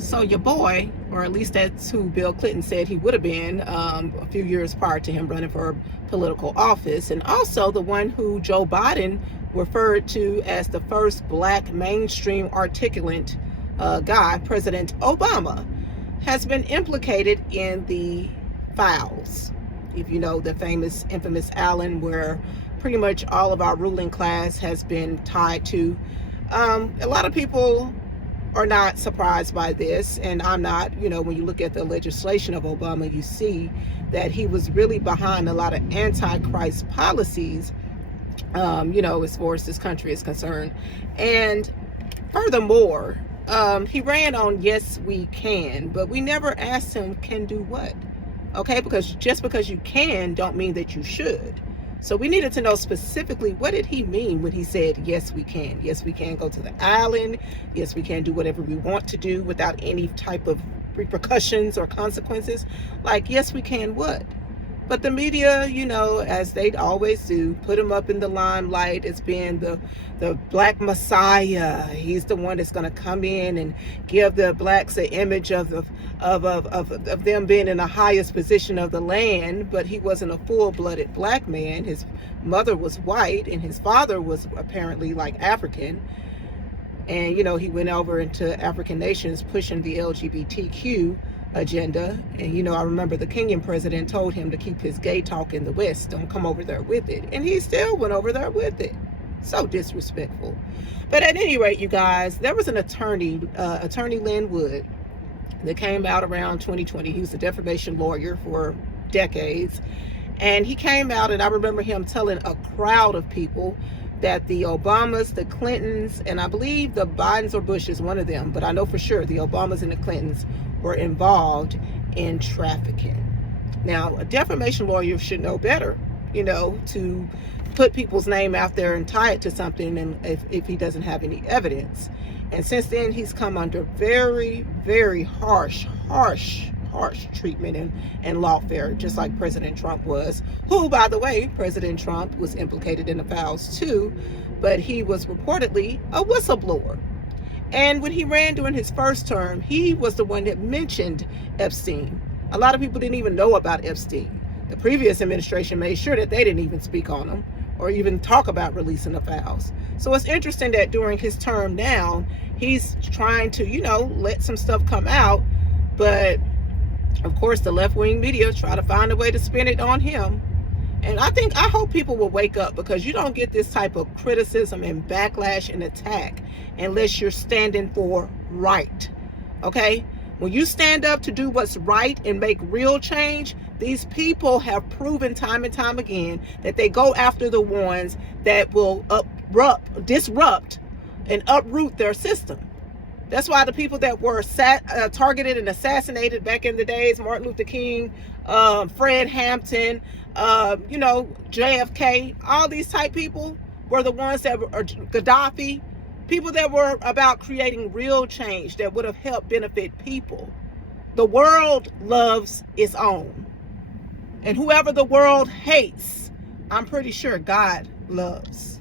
So your boy, or at least that's who Bill Clinton said he would have been a few years prior to him running for political office, and also the one who Joe Biden referred to as the first black mainstream articulate guy, President Obama, has been implicated in the files. If you know the famous, infamous Allen, where pretty much all of our ruling class has been tied to. A lot of people are not surprised by this, and I'm not. When you look at the legislation of Obama, you see that he was really behind a lot of anti-Christ policies, as far as this country is concerned. And furthermore, he ran on yes we can, but we never asked him can do what. Okay, because just because you can don't mean that you should. So we needed to know specifically, what did he mean when he said, yes, we can. Yes, we can go to the island. Yes, we can do whatever we want to do without any type of repercussions or consequences. Like, yes, we can what? But the media, as they always do, put him up in the limelight as being the black messiah. He's the one that's going to come in and give the blacks an image of them being in the highest position of the land. But he wasn't a full-blooded black man. His mother was white, and his father was apparently like African. And, he went over into African nations pushing the LGBTQ agenda. And I remember the Kenyan president told him to keep his gay talk in the West, don't come over there with it, and he still went over there with it. So disrespectful. But at any rate, you guys, there was an attorney Lynn Wood, that came out around 2020. He was a defamation lawyer for decades, and he came out, and I remember him telling a crowd of people that the Obamas, the Clintons, and I believe the Bidens or Bushes, one of them, but I know for sure the Obamas and the Clintons were involved in trafficking. Now, a defamation lawyer should know better, to put people's name out there and tie it to something, and if he doesn't have any evidence. And since then, he's come under very, very harsh treatment and lawfare, just like President Trump was, who, by the way, President Trump was implicated in the files too, but he was reportedly a whistleblower. And when he ran during his first term, he was the one that mentioned Epstein. A lot of people didn't even know about Epstein. The previous administration made sure that they didn't even speak on him or even talk about releasing the files. So it's interesting that during his term now, he's trying to, let some stuff come out. But of course, the left-wing media try to find a way to spin it on him. And I hope people will wake up, because you don't get this type of criticism and backlash and attack unless you're standing for right. Okay? When you stand up to do what's right and make real change, these people have proven time and time again that they go after the ones that will disrupt and uproot their system. That's why the people that were targeted and assassinated back in the days, Martin Luther King, Fred Hampton, JFK, all these type people were the ones that were Gaddafi, people that were about creating real change that would have helped benefit people. The world loves its own. And whoever the world hates, I'm pretty sure God loves.